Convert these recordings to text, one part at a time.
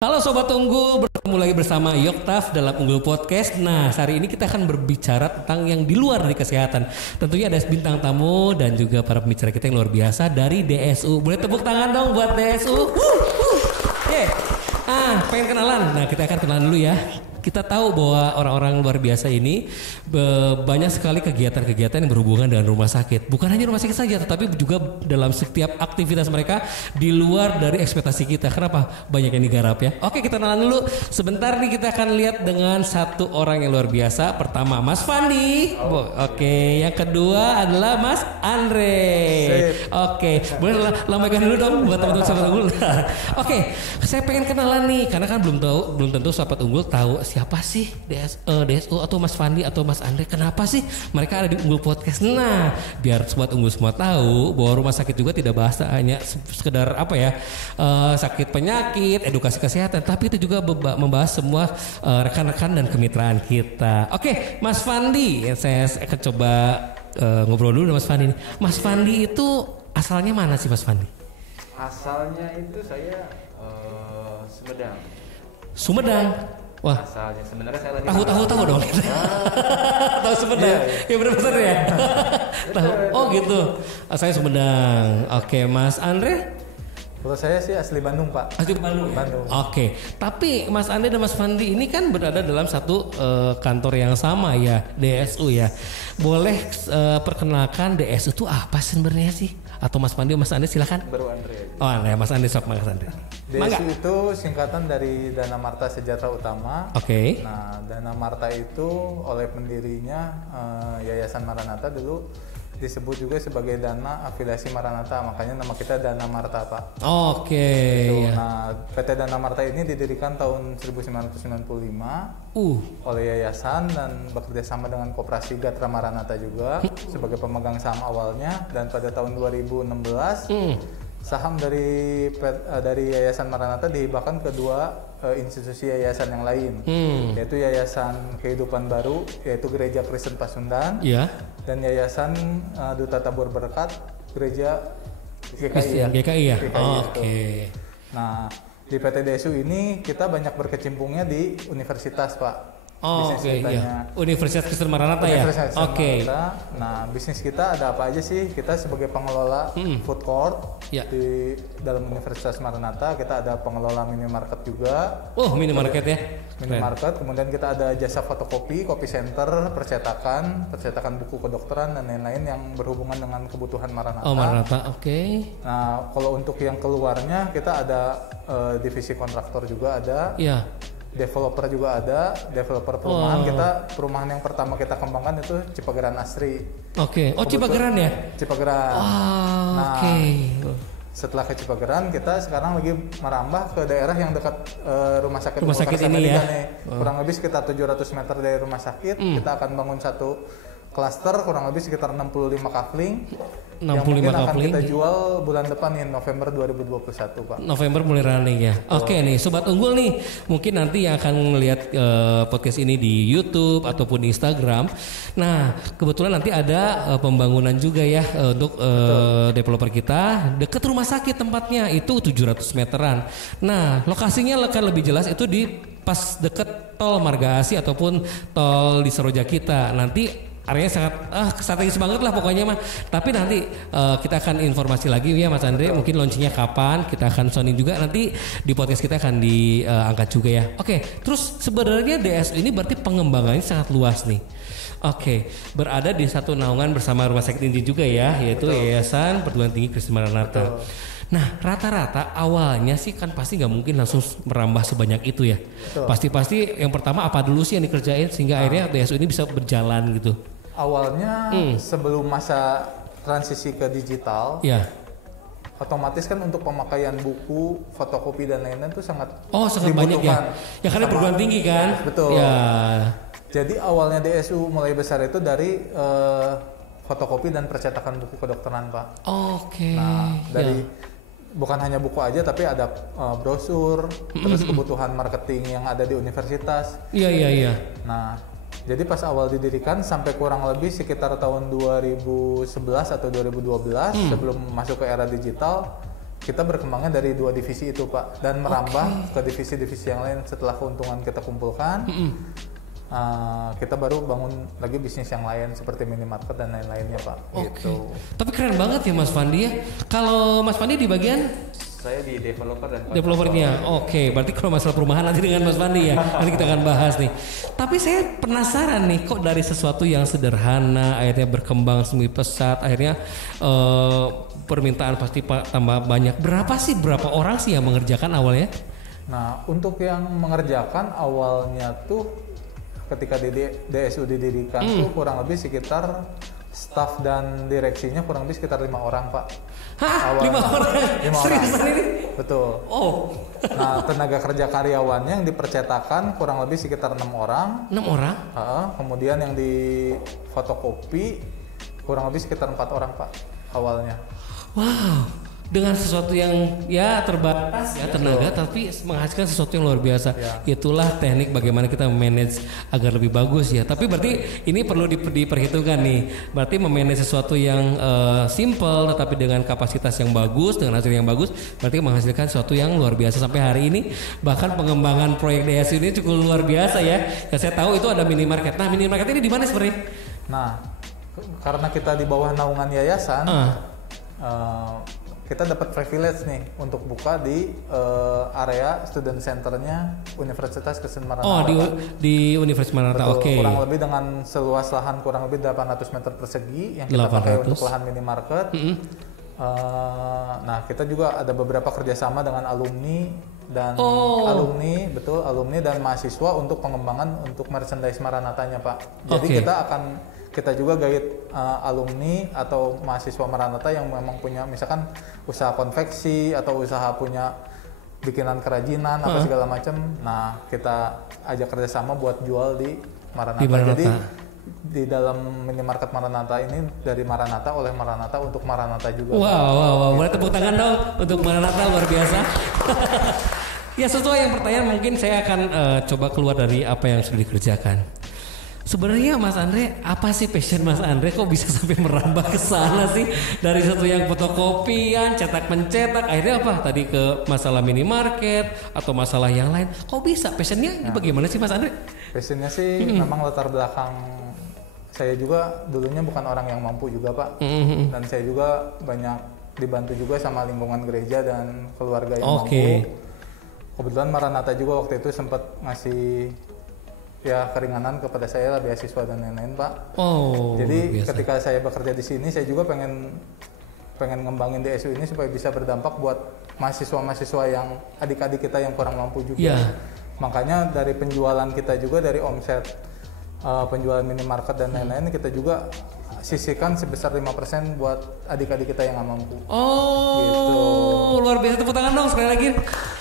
Halo Sobat Unggul, bertemu lagi bersama Yoktaf dalam Unggul Podcast. Nah, hari ini kita akan berbicara tentang yang di luar dari kesehatan. Tentunya ada bintang tamu dan juga para pembicara kita yang luar biasa dari DSU. Boleh tepuk tangan dong buat DSU. Pengen kenalan? Nah, kita akan kenalan dulu ya. Kita tahu bahwa orang-orang luar biasa ini banyak sekali kegiatan-kegiatan yang berhubungan dengan rumah sakit. Bukan hanya rumah sakit saja, tetapi juga dalam setiap aktivitas mereka di luar dari ekspektasi kita. Kenapa? Banyak yang digarap ya. Oke, kita kenalan dulu. Sebentar nih kita akan lihat dengan satu orang yang luar biasa. Pertama Mas Fandi. Oke, yang kedua adalah Mas Andre. Oke, boleh lambaikan dulu dong buat teman-teman Sobat Unggul. Oke, saya pengen kenalan nih karena kan belum tentu Sobat Unggul tahu siapa sih DSU atau Mas Fandi atau Mas Andre, kenapa sih mereka ada di Unggul Podcast. Nah, biar Sobat Unggul semua tahu bahwa rumah sakit juga tidak bahas hanya sekedar sakit penyakit, edukasi kesehatan, tapi itu juga membahas semua rekan-rekan dan kemitraan kita. Oke, Mas Fandi, saya akan coba ngobrol dulu dengan Mas Fandi. Mas Fandi itu asalnya mana sih Mas Fandi? Asalnya itu saya Sumedang. Wah, asalnya sebenarnya saya lagi tahu dong. Tahu Sumedang. Iya benar ya. Tahu. Oh gitu. Saya Sumedang. Oke, Mas Andre? Kalau saya sih asli Bandung, Pak. Asli Bandung. Oke. Tapi Mas Andre dan Mas Fandi ini kan berada dalam satu kantor yang sama ya, DSU ya. Boleh perkenalkan DSU itu apa sebenarnya sih? Atau Mas Fandi, Mas Andre silakan. Baru Andre. Oh, ya Mas Andre, sok Mas Andre. DSU itu singkatan dari Dana Marta Sejahtera Utama. Oke. Nah, Dana Marta itu oleh pendirinya Yayasan Maranatha dulu disebut juga sebagai Dana Afiliasi Maranatha, makanya nama kita Dana Marta, Pak. Oke. Gitu. Nah, PT Dana Marta ini didirikan tahun 1995 oleh yayasan dan bekerja sama dengan Koperasi Gatra Maranatha juga sebagai pemegang saham awalnya, dan pada tahun 2016 saham dari Yayasan Maranatha dihibahkan ke dua institusi yayasan yang lain, yaitu Yayasan Kehidupan Baru, yaitu Gereja Kristen Pasundan, dan Yayasan Duta Tabur Berkat, Gereja GKI. GKI ya. Oke. Nah, di PT DSU ini kita banyak berkecimpungnya di universitas, Pak. Universitas Kristen Maranatha ya. Oke. Nah, bisnis kita ada apa aja sih? Kita sebagai pengelola food court di dalam Universitas Maranatha, kita ada pengelola minimarket juga. Minimarket ya. Minimarket, kemudian kita ada jasa fotokopi, kopi center, percetakan buku kedokteran dan lain-lain yang berhubungan dengan kebutuhan Maranatha. Maranatha, oke. Nah, kalau untuk yang keluarnya kita ada divisi kontraktor juga ada. Iya. Developer juga ada, developer perumahan. Perumahan yang pertama kita kembangkan itu Cipageran Asri. Oke. Cipageran ya? Cipageran. Setelah ke Cipageran, kita sekarang lagi merambah ke daerah yang dekat rumah sakit ini ya. Kurang lebih sekitar 700 meter dari rumah sakit, kita akan bangun satu klaster kurang lebih sekitar 65 kafling. Yang mungkin akan kita jual bulan depan nih, November 2021, Pak. November mulai running ya. Oke nih, Sobat Unggul nih, mungkin nanti yang akan melihat podcast ini di YouTube ataupun di Instagram. Nah, kebetulan nanti ada pembangunan juga ya untuk developer kita dekat rumah sakit, tempatnya itu 700 meteran. Nah, lokasinya akan lebih jelas itu di pas dekat tol Marga Asih ataupun tol di Seroja kita. Nanti areanya sangat strategis banget lah pokoknya mah. Tapi nanti kita akan informasi lagi ya Mas Andre. Mungkin launchingnya kapan, kita akan sounding juga nanti di podcast kita akan diangkat juga ya. Oke, terus sebenarnya DSU ini berarti pengembangannya sangat luas nih. Oke, berada di satu naungan bersama rumah sakit ini juga ya, yaitu Yayasan Perguruan Tinggi Kristen Maranatha. Nah, rata-rata awalnya sih kan pasti nggak mungkin langsung merambah sebanyak itu ya. Pasti yang pertama apa dulu sih yang dikerjain sehingga akhirnya DSU ini bisa berjalan gitu. Awalnya sebelum masa transisi ke digital, otomatis kan untuk pemakaian buku, fotokopi dan lain-lain itu sangat banyak ya. Ya karena perguruan tinggi kan. Betul. Ya. Jadi awalnya DSU mulai besar itu dari fotokopi dan percetakan buku kedokteran, Pak. Oke. Nah, dari bukan hanya buku aja tapi ada brosur, terus kebutuhan marketing yang ada di universitas. Iya. Nah, jadi pas awal didirikan sampai kurang lebih sekitar tahun 2011 atau 2012 sebelum masuk ke era digital, kita berkembangnya dari 2 divisi itu Pak, dan merambah ke divisi-divisi yang lain setelah keuntungan kita kumpulkan. Kita baru bangun lagi bisnis yang lain seperti minimarket dan lain-lainnya Pak. Gitu. Tapi keren banget ya Mas Fandi ya. Kalau Mas Fandi di bagian saya di developer dan developernya. Oke, berarti kalau masalah perumahan nanti dengan Mas Fandi ya. Nanti kita akan bahas nih. Tapi saya penasaran nih, kok dari sesuatu yang sederhana akhirnya berkembang semi pesat, akhirnya permintaan pasti tambah banyak. Berapa orang sih yang mengerjakan awalnya? Nah, untuk yang mengerjakan awalnya tuh ketika DSU didirikan tuh kurang lebih sekitar staf dan direksinya kurang lebih sekitar 5 orang Pak. Hah? 5 orang? 5 Seriusan orang. ini? Betul. Oh. Nah, tenaga kerja karyawannya yang dipercetakan kurang lebih sekitar 6 orang. 6 orang? Kemudian yang di fotokopi kurang lebih sekitar 4 orang Pak awalnya. Wow, dengan sesuatu yang ya terbatas ya tenaga, tapi menghasilkan sesuatu yang luar biasa. Itulah teknik bagaimana kita manage agar lebih bagus ya. Tapi berarti ini perlu diperhitungkan nih. Berarti memanage sesuatu yang simple tetapi dengan kapasitas yang bagus, dengan hasil yang bagus, berarti menghasilkan sesuatu yang luar biasa sampai hari ini. Bahkan pengembangan proyek DSU ini cukup luar biasa ya. Yang saya tahu itu ada minimarket. Nah, minimarket ini di mana sebenarnya? Nah, karena kita di bawah naungan yayasan, kita dapat privilege nih untuk buka di area student centernya Universitas Kristen Maranatha. Oh, di Universitas Maranatha. Oke. Kurang lebih dengan seluas lahan kurang lebih 800 meter persegi yang kita pakai untuk lahan minimarket. Nah, kita juga ada beberapa kerjasama dengan alumni dan alumni dan mahasiswa untuk pengembangan untuk merchandise Maranatanya Pak. Jadi kita juga guide alumni atau mahasiswa Maranatha yang memang punya misalkan usaha konveksi atau usaha punya bikinan kerajinan apa segala macam. Nah, kita ajak kerjasama buat jual di Maranatha. Jadi di dalam minimarket Maranatha ini dari Maranatha oleh Maranatha untuk Maranatha juga. Wow. Boleh tepuk tangan dong untuk Maranatha, luar biasa. Ya, sesuai yang pertanyaan mungkin saya akan coba keluar dari apa yang sudah dikerjakan. Sebenarnya Mas Andre, apa sih passion Mas Andre kok bisa sampai merambah ke sana sih? Dari satu yang fotokopian, cetak mencetak, akhirnya apa? Tadi ke masalah minimarket atau masalah yang lain. Kok bisa? Passionnya bagaimana sih Mas Andre? Passionnya sih memang latar belakang saya juga dulunya bukan orang yang mampu juga Pak. Dan saya juga banyak dibantu juga sama lingkungan gereja dan keluarga yang mampu. Kebetulan Maranatha juga waktu itu sempat ngasih keringanan kepada saya lah, beasiswa dan lain-lain Pak. Jadi ketika saya bekerja di sini, saya juga pengen ngembangin DSU ini supaya bisa berdampak buat mahasiswa-mahasiswa yang adik-adik kita yang kurang mampu juga. Makanya dari penjualan kita juga, dari omset penjualan minimarket dan lain-lain, kita juga sisihkan sebesar 5% buat adik-adik kita yang nggak mampu. Gitu. Luar biasa, tepuk tangan dong sekali lagi.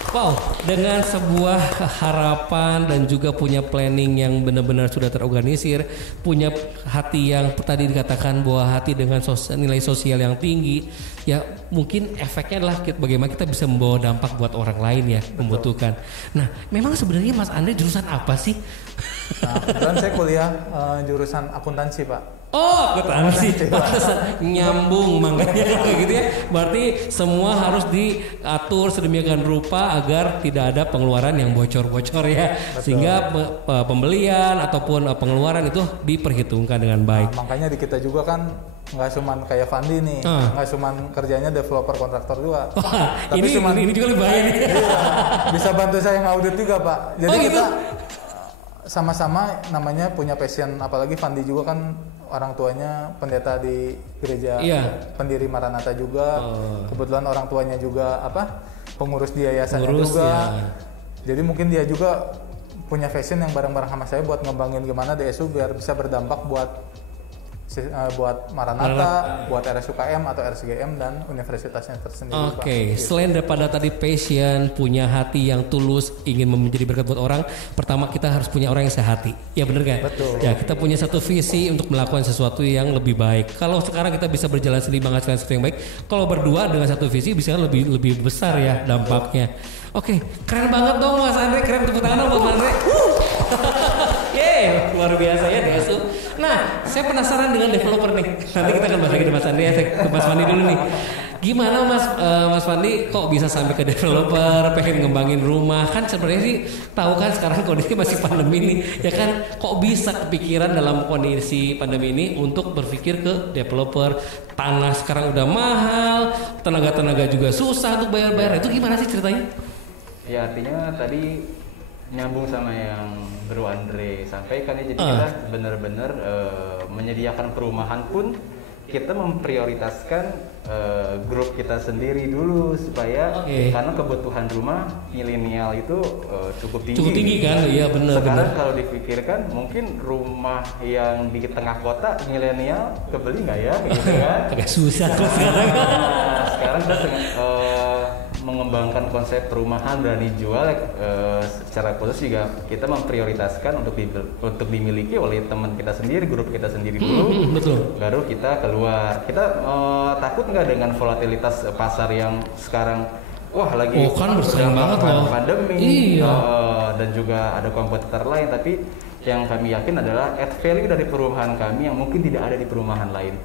Wow, dengan sebuah harapan dan juga punya planning yang benar-benar sudah terorganisir, punya hati yang tadi dikatakan bahwa hati dengan nilai sosial yang tinggi, ya mungkin efeknya adalah bagaimana kita bisa membawa dampak buat orang lain ya, membutuhkan. Nah, memang sebenarnya Mas Andre jurusan apa sih? Nah, kebetulan saya kuliah jurusan akuntansi Pak. Oh, akuntansi, nyambung makanya kayak gitu ya. Berarti semua harus diatur sedemikian rupa agar tidak ada pengeluaran yang bocor-bocor ya. Betul. Sehingga pembelian ataupun pengeluaran itu diperhitungkan dengan baik. Nah, makanya di kita juga kan nggak cuman kayak Fandi nih, nggak cuman kerjanya developer kontraktor juga. Tapi ini juga lebih baik. Bisa bantu saya ngaudit juga Pak. Jadi kita sama-sama namanya punya passion, apalagi Fandi juga kan orang tuanya pendeta di gereja pendiri Maranatha juga. Kebetulan orang tuanya juga pengurus di yayasannya juga. Jadi mungkin dia juga punya passion yang bareng-bareng sama saya buat ngembangin gimana DSU biar bisa berdampak buat Maranatha, buat RSUKM atau RSGM dan universitasnya tersendiri. Oke, selain daripada tadi passion, punya hati yang tulus, ingin menjadi berkat buat orang, pertama kita harus punya orang yang sehati. Ya benar kan? Betul. Ya, kita punya satu visi untuk melakukan sesuatu yang lebih baik. Kalau sekarang kita bisa berjalan sendiri menghasilkan sesuatu yang baik, kalau berdua dengan satu visi bisa lebih besar ya dampaknya. Oke, keren banget dong Mas Andre, keren, tepuk tangan dong buat Mas Andre. Luar biasa ya DSU. Nah, saya penasaran dengan developer nih. Nanti kita akan bahas lagi dengan Mas Andre, saya ke Mas Fandi dulu nih. Gimana Mas Fandi kok bisa sampai ke developer pengen ngembangin rumah? Kan sebenarnya sih tahu kan sekarang kondisi masih pandemi nih, ya kan? Kok bisa kepikiran dalam kondisi pandemi ini untuk berpikir ke developer? Tanah sekarang udah mahal, tenaga juga susah untuk bayar. Itu gimana sih ceritanya? Ya artinya tadi nyambung sama yang Bro Andre sampaikan ya, jadi kita benar-benar menyediakan perumahan pun kita memprioritaskan grup kita sendiri dulu supaya karena kebutuhan rumah milenial itu cukup tinggi kan, iya benar. Sekarang kalau dipikirkan mungkin rumah yang di tengah kota milenial kebeli nggak ya, gitu kan? Agak susah kok sekarang. Sekarang kita mengembangkan konsep perumahan berani jual secara khusus juga kita memprioritaskan untuk dimiliki oleh teman kita sendiri, grup kita sendiri dulu, betul. Baru kita keluar. Kita takut nggak dengan volatilitas pasar yang sekarang lagi kan bersaing banget loh, pandemi, dan juga ada kompetitor lain, tapi yang kami yakin adalah add value dari perumahan kami yang mungkin tidak ada di perumahan lain.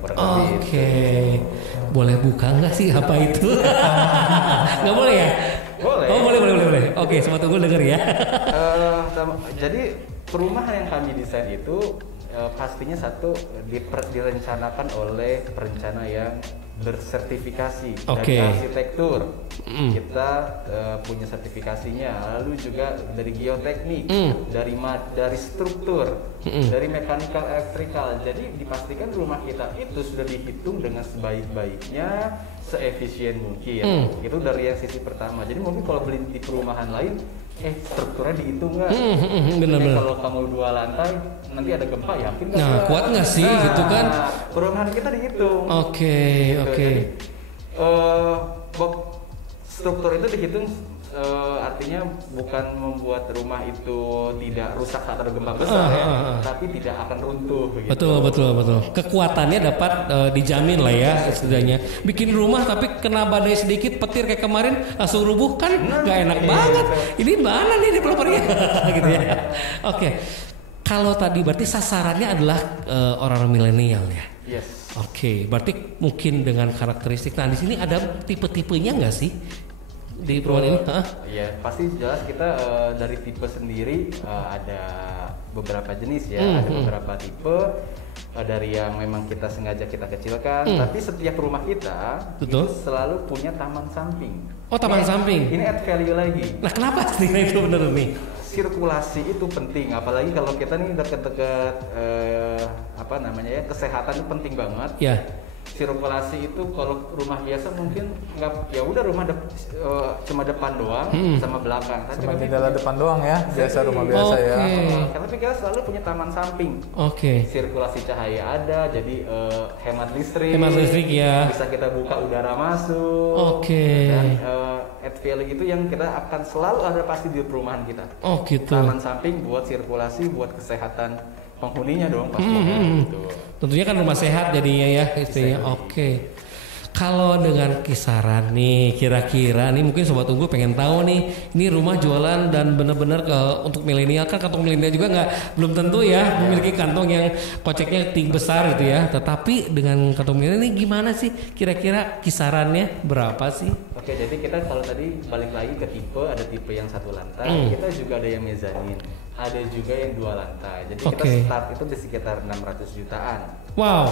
Boleh buka nggak sih apa itu? Nggak boleh ya? Boleh. Oh boleh. Oke, Sobat Unggul denger ya. Jadi perumahan yang kami desain itu pastinya satu direncanakan oleh perencana yang bersertifikasi dari arsitektur. Kita punya sertifikasinya, lalu juga dari geoteknik, dari struktur, dari mekanikal elektrikal. Jadi dipastikan rumah kita itu sudah dihitung dengan sebaik-baiknya, seefisien mungkin. Itu dari yang sisi pertama. Jadi mungkin kalau beli di perumahan lain, strukturnya dihitung nggak? Kalau kamu 2 lantai, nanti ada gempa, yakin nggak? Nah, kuat nggak sih, gitu kan? Perumahan kita dihitung. Oke. Struktur itu dihitung, artinya bukan membuat rumah itu tidak rusak saat ada gempa besar, tapi tidak akan runtuh. Begitu. Betul. Kekuatannya dapat dijamin lah ya, setidaknya. Bikin rumah tapi kena badai sedikit, petir kayak kemarin langsung rubuh kan, nggak enak banget. Ini mana nih developernya, gitu ya. Oke. Kalau tadi berarti sasarannya adalah orang-orang milenial ya. Yes. Oke, berarti mungkin dengan karakteristik. Nah, di sini ada tipe-tipenya nggak sih di perumahan ini? Ya, pasti jelas kita dari tipe sendiri ada beberapa jenis ya, ada beberapa tipe. Dari yang memang kita sengaja kita kecilkan, tapi setiap rumah kita itu selalu punya taman samping. Oh, taman samping. Ini add value lagi. Nah, kenapa sih itu bener nih? Sirkulasi itu penting, apalagi kalau kita nih dekat-dekat kesehatan itu penting banget. Ya. Sirkulasi itu kalau rumah biasa mungkin nggak, ya udah rumah cuma depan doang sama belakang. Cuma jendela depan doang ya, biasa rumah biasa ya. Tapi kita selalu punya taman samping. Sirkulasi cahaya ada, jadi hemat listrik. Ya. Bisa kita buka udara masuk. Dan add value itu yang kita akan selalu ada pasti di perumahan kita. Gitu. Taman samping buat sirkulasi, buat kesehatan penghuninya dong pastinya. Gitu. Tentunya kan rumah sehat jadinya ya istrinya. Kalau dengan kisaran nih, kira-kira nih mungkin Sobat Unggul pengen tahu nih, ini rumah jualan dan benar-benar untuk milenial kan, kantong milenial juga belum tentu ya memiliki kantong yang koceknya tinggi besar gitu ya. Tetapi dengan kantong milenial ini gimana sih kira-kira kisarannya berapa sih? Oke, jadi kita kalau tadi balik lagi ke tipe, ada tipe yang 1 lantai, kita juga ada yang mezanin, ada juga yang 2 lantai. Jadi kita start itu di sekitar 600 jutaan. Wow.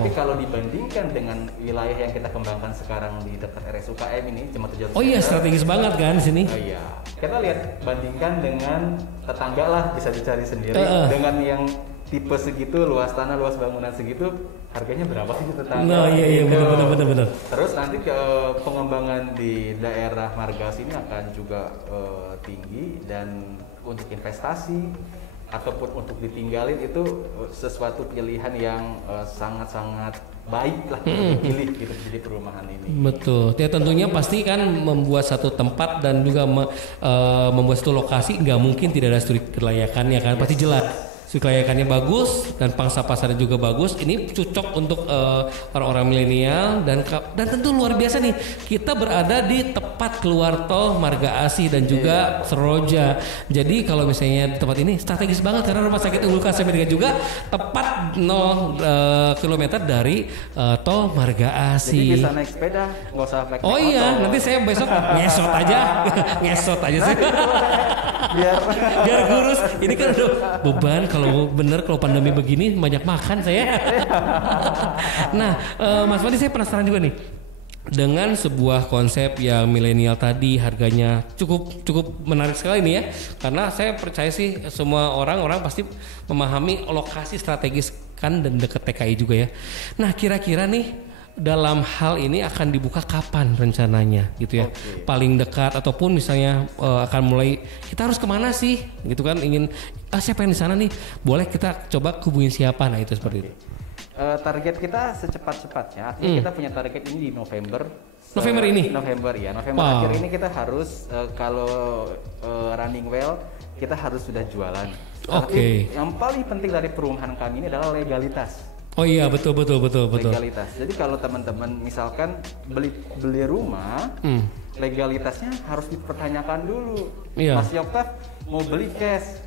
Tapi kalau dibandingkan dengan wilayah yang kita kembangkan sekarang di dekat RSUKM ini cuma 700. Oh iya, strategis banget kan di sini. Iya. Kita lihat, bandingkan dengan tetangga lah, bisa dicari sendiri. Dengan yang tipe segitu, luas tanah, luas bangunan segitu, harganya berapa sih tetangga? Nah, iya benar. Terus nanti pengembangan di daerah Margas ini akan juga tinggi, dan untuk investasi ataupun untuk ditinggalin itu sesuatu pilihan yang sangat-sangat baik lah dipilih gitu di perumahan ini. Betul. Ya tentunya pasti kan membuat satu tempat dan juga membuat satu lokasi nggak mungkin tidak ada studi kelayakannya kan, pasti jelas. kelayakannya bagus dan pangsa pasarnya juga bagus. Ini cocok untuk orang-orang milenial dan tentu luar biasa nih. Kita berada di tepat keluar tol Marga Asih dan juga Seroja. Jadi kalau misalnya di tempat ini strategis banget karena Rumah Sakit Unggul Kasih Medica juga tepat 0 km dari tol Marga Asih. Jadi bisa naik sepeda, nggak usah naik Oh iya, nanti saya besok ngesot aja sih. biar kurus. Ini kan udah beban kalau pandemi begini banyak makan saya. Nah, Mas Fandi, saya penasaran juga nih. Dengan sebuah konsep yang milenial tadi, harganya cukup menarik sekali nih ya. Karena saya percaya sih semua orang pasti memahami lokasi strategis kan dan dekat TKI juga ya. Nah, kira-kira nih dalam hal ini akan dibuka kapan rencananya gitu ya? Okay. Paling dekat ataupun misalnya akan mulai, kita harus kemana sih gitu kan, ingin siapa yang di sana nih, boleh kita coba hubungin siapa, nah itu seperti itu. Target kita secepat-cepatnya, artinya kita punya target ini di November ini? November akhir ini kita harus kalau running well kita harus sudah jualan. Oke. Yang paling penting dari perumahan kami ini adalah legalitas. Oh iya, betul. Legalitas. Jadi kalau teman-teman misalkan beli rumah, legalitasnya harus dipertanyakan dulu. Iya. Mas Yoktav mau beli cash,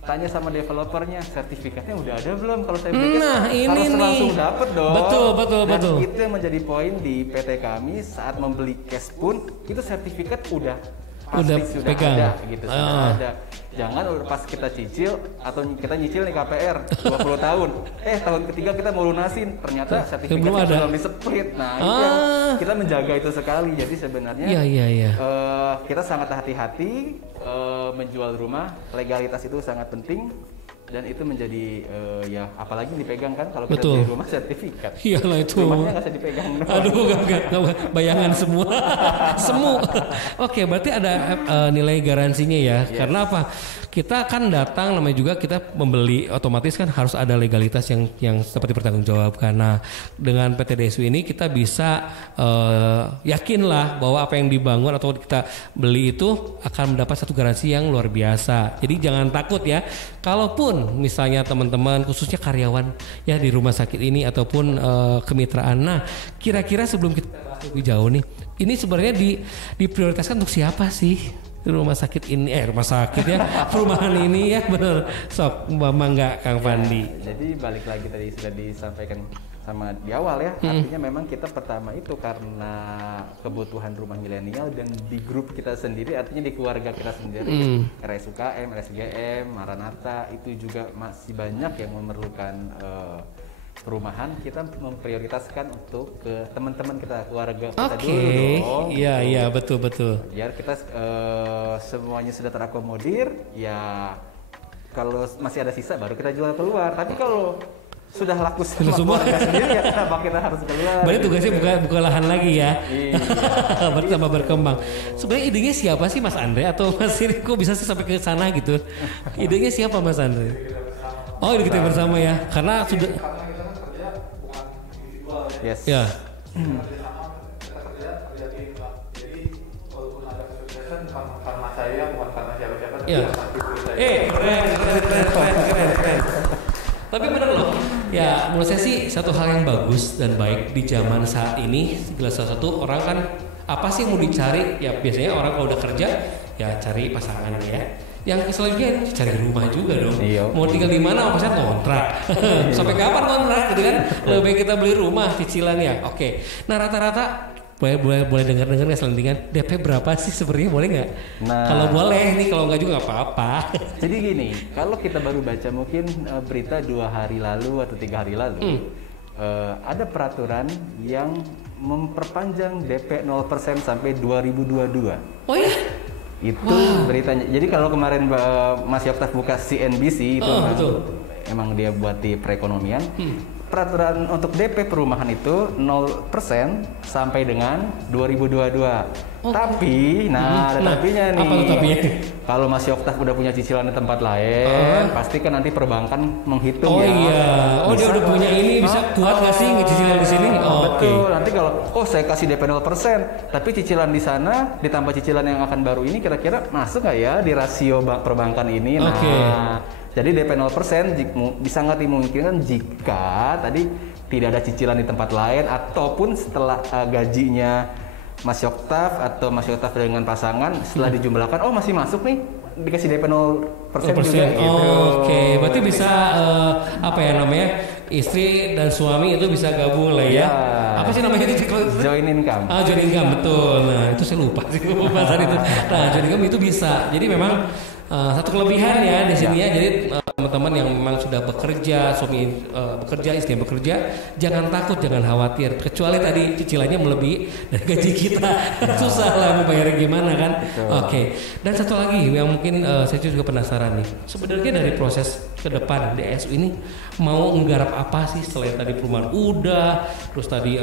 tanya sama developernya, sertifikatnya udah ada belum? Kalau saya beli cash, harus langsung dapet dong. Betul. Itu yang menjadi poin di PT kami saat membeli cash pun itu sertifikat udah sudah pegang. Ada gitu, sudah ada. Jangan pas kita cicil atau kita nyicil nih KPR 20 tahun. Tahun ketiga kita mau lunasin, ternyata sertifikatnya belum di-split. Nah, itu yang kita menjaga itu sekali. Jadi sebenarnya kita sangat hati-hati menjual rumah. Legalitas itu sangat penting. Dan itu menjadi apalagi dipegang kan kalau kita beli rumah sertifikat. Iyalah itu. Rumahnya nggak bisa dipegang. Aduh, gak bayangan semua. Semu. Oke, berarti ada nilai garansinya ya. Yes. Karena apa? Kita kan datang, namanya juga kita membeli, otomatis kan harus ada legalitas yang seperti bertanggungjawabkan. Nah, dengan PT DSW ini kita bisa yakinlah bahwa apa yang dibangun atau kita beli itu akan mendapat satu garansi yang luar biasa. Jadi jangan takut ya. Kalaupun misalnya teman-teman khususnya karyawan ya di rumah sakit ini ataupun kemitraan. Nah, kira-kira sebelum kita bahas lebih jauh nih, ini sebenarnya diprioritaskan untuk siapa sih rumah sakit ini? Rumah sakit ya, perumahan ini ya, bener. Sok, Mangga Kang Fandi. Jadi balik lagi tadi sudah disampaikan sama di awal ya, artinya memang kita pertama itu karena kebutuhan rumah milenial dan di grup kita sendiri, artinya di keluarga kita sendiri, RSUKM, RSGM, Maranatha itu juga masih banyak yang memerlukan perumahan. Kita memprioritaskan untuk ke teman-teman kita, keluarga kita dulu dong. Iya betul. Biar kita semuanya sudah terakomodir, ya kalau masih ada sisa baru kita jual keluar. Tapi kalau sudah laku semua sendiri ya kenapa kita harus keluar? Berarti tugasnya buka lahan lagi ya. Iya. Bertambah berkembang. Sebenarnya idenya siapa sih, Mas Andre atau Mas Siri? Kok bisa sih sampai ke sana gitu? Idenya siapa, Mas Andre? Oh, ide kita bersama ya. Karena sudah. Karena kita kan kerja bukan individual ya. Yes. Ya. Kita kerja tim. Jadi walaupun ada kesuksesan bukan karena saya, bukan karena siapa-siapa, tapi keren. Tapi bener loh, ya menurut saya sih satu hal yang bagus dan baik di zaman saat ini. Segala sesuatu orang kan apa sih yang mau dicari? Ya biasanya orang kalau udah kerja ya cari pasangan ya. Yang selanjutnya cari rumah juga dong. Mau tinggal di mana? Apa sih kontrak? Sampai kapan kontrak gitu kan? Lebih baik kita beli rumah cicilan ya. Oke. Nah rata-rata boleh dengar selentingan DP berapa sih sebenarnya, boleh nggak? Nah, kalau boleh nih, kalau nggak juga nggak apa-apa. Jadi gini, kalau kita baru baca mungkin berita 2 hari lalu atau 3 hari lalu, ada peraturan yang memperpanjang DP 0% sampai 2022. Oh ya? Itu beritanya. Jadi kalau kemarin Mas Yoktav buka CNBC itu emang dia buat di perekonomian. Peraturan untuk DP perumahan itu 0% sampai dengan 2022. Tapi, ada tapinya nih. Apa tapinya? Kalau Mas Yoktav udah punya cicilan di tempat lain, pasti kan nanti perbankan menghitung ya. Iya. Dia udah punya ini, bisa kuat nggak sih cicilan di sini? Betul. Nanti kalau saya kasih DP 0%, tapi cicilan di sana ditambah cicilan yang akan baru ini, kira-kira masuk nggak ya di rasio perbankan ini? Nah, Jadi DP 0% bisa nggak dimungkinkan jika tadi tidak ada cicilan di tempat lain ataupun setelah gajinya Mas Yoktaf atau Mas Yoktaf dengan pasangan setelah dijumlahkan masih masuk nih dikasih DP 0% juga gitu. Oke, berarti bisa apa ya namanya, istri dan suami itu bisa gabung lah ya. Apa sih namanya itu? Joint income. Joint income, betul. Nah itu saya lupa sih pembahasan itu. Nah joint income itu bisa. Jadi memang satu kelebihan ya di sini ya. Jadi teman-teman yang memang sudah bekerja, suami bekerja, istri bekerja, jangan takut, jangan khawatir. Kecuali tadi cicilannya melebihi dari gaji kita, susah lah mau bayar gimana kan. Oke. Dan satu lagi yang mungkin saya juga penasaran nih. Sebenarnya dari proses ke depan DSU ini mau menggarap apa sih selain tadi perumahan udah, terus tadi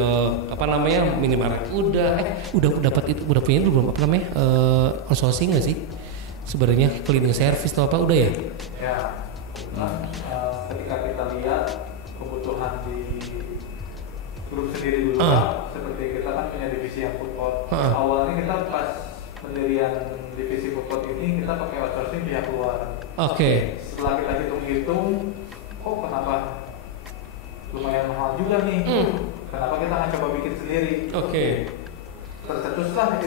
minimarket udah dapat itu, udah punya itu belum, apa namanya, outsourcing nggak sih? Sebenarnya cleaning service atau apa udah ya? Ya. Ketika kita lihat kebutuhan di grup sendiri dulu, seperti kita kan punya divisi yang food court. Awalnya kita pas pendirian divisi food court ini kita pakai outsourcing pihak luar. Oke. Setelah kita hitung-hitung, kok kenapa lumayan mahal juga nih? Kenapa kita nggak coba bikin sendiri? Tercetuslah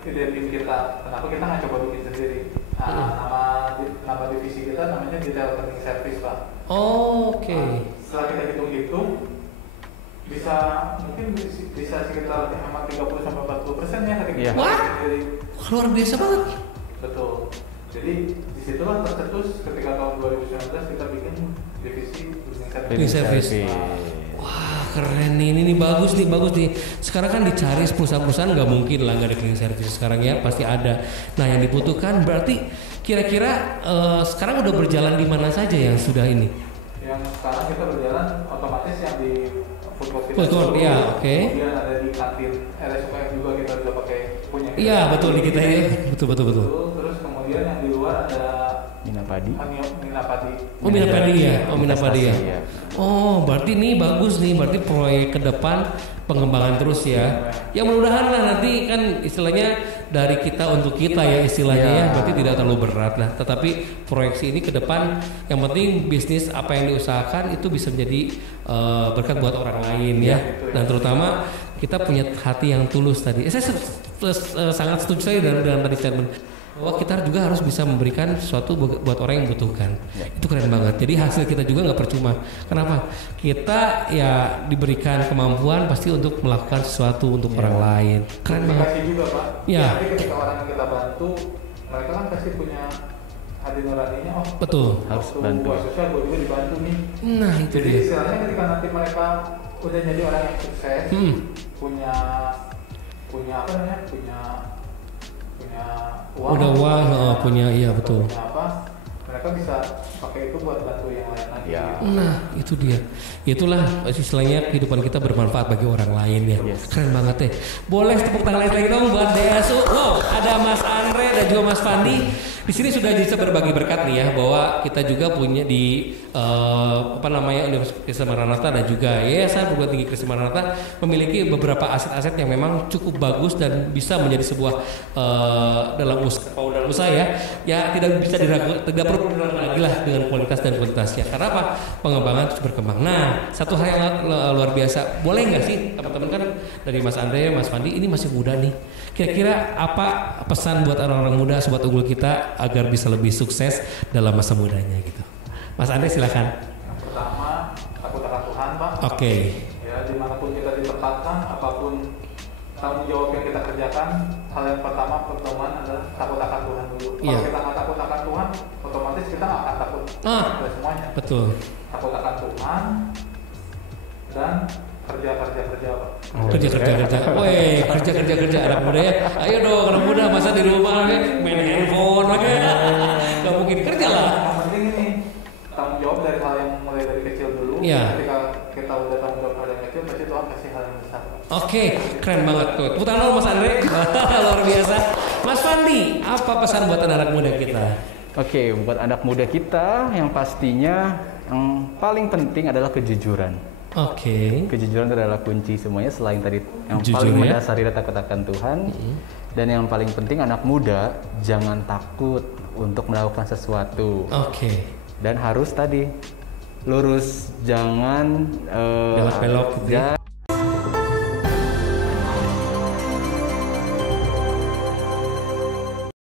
ide tim kita, kenapa kita nggak coba bikin sendiri? Nama divisi kita namanya Detail Cleaning Service, Pak. Setelah kita hitung-hitung, mungkin bisa sekitar hemat 30-40% ya ketika kita bikin sendiri. Luar biasa banget. Betul. Jadi disitulah tercetus ketika tahun 2019 kita bikin divisi Cleaning Service. Wah keren nih, ini bagus nih. Sekarang kan dicari perusahaan-perusahaan nggak mungkin lah nggak ada cleaning service sekarang ya, pasti ada. Nah yang dibutuhkan berarti kira-kira sekarang udah berjalan di mana saja yang sudah ini? Yang sekarang kita berjalan otomatis yang di food court kita. Kemudian ada di kantin RSUKF juga kita udah pakai punya. Iya betul di kita ya, betul. Terus kemudian yang di luar ada Minapadi. Minapadi ya. Berarti ini bagus nih, berarti proyek ke depan pengembangan terus ya. Yang mudah-mudahan lah nanti kan istilahnya dari kita untuk kita ya istilahnya ya, berarti tidak terlalu berat lah. Tetapi proyeksi ini ke depan yang penting bisnis apa yang diusahakan itu bisa menjadi berkat buat orang lain ya. Dan terutama kita punya hati yang tulus tadi. Saya sangat setuju saya dalam tadi statement bahwa kita juga harus bisa memberikan sesuatu buat orang yang membutuhkan. Itu keren banget. Jadi hasil kita juga nggak percuma. Kenapa? Kita ya diberikan kemampuan pasti untuk melakukan sesuatu untuk orang lain. Keren banget. Juga, Pak. Jadi ketika orang yang kita bantu, mereka kan pasti punya hati nuraninya. Betul. Harus bantu. Sosial gue juga dibantu nih. Nah itu jadi dia. Istilahnya ketika nanti mereka udah jadi orang yang sukses, punya uang, udah uang, punya betul. Punya apa? Mereka bisa pakai itu buat bantu yang lain lagi. Nah itu dia. Itulah istilahnya kehidupan kita bermanfaat bagi orang lain ya. Keren banget ya. Boleh tepuk tangan lagi dong buat DSU. Ada Mas Andre dan juga Mas Fandi. Di sini sudah bisa berbagi berkat nih ya, bahwa kita juga punya di Universitas Kristen Maranatha dan juga Yayasan Perguruan Tinggi Kristen Maranatha memiliki beberapa aset-aset yang memang cukup bagus dan bisa menjadi sebuah dalam usaha ya tidak bisa tidak perlu lagi lah dengan kualitas dan kuantitasnya. Karena apa? Pengembangan terus berkembang. Nah, satu hal yang luar biasa, boleh nggak sih teman-teman kan dari Mas Andre, Mas Fandi ini masih muda nih. Kira-kira apa pesan buat orang-orang muda, sobat unggul kita agar bisa lebih sukses dalam masa mudanya gitu? Mas Andre silakan. Yang pertama, takut akan Tuhan, Pak. Ya, dimanapun kita ditempatkan, apapun tanggung jawab yang kita kerjakan, hal yang pertama adalah takut akan Tuhan dulu. Kalau kita nggak takut akan Tuhan, otomatis kita nggak akan takut pada semuanya. Betul. Takut akan Tuhan dan kerja Pak. Kerja anak muda ya. Ayo dong anak muda, masa di rumah main handphone nggak mungkin, kerja lah. Yang penting ini tanggung jawab dari hal yang mulai dari kecil dulu. Ketika kita udah tanggung jawab hal yang kecil, pasti Tuhan kasih hal yang besar. Keren banget tuh. Tepuk tangan dulu Mas Andre. Luar biasa. Mas Fandi, apa pesan buat anak muda kita? Buat anak muda kita yang pastinya yang paling penting adalah kejujuran. Kejujuran adalah kunci semuanya, selain tadi yang paling mendasari takut akan Tuhan. Dan yang paling penting anak muda jangan takut untuk melakukan sesuatu. dan harus tadi lurus, jangan belok gitu.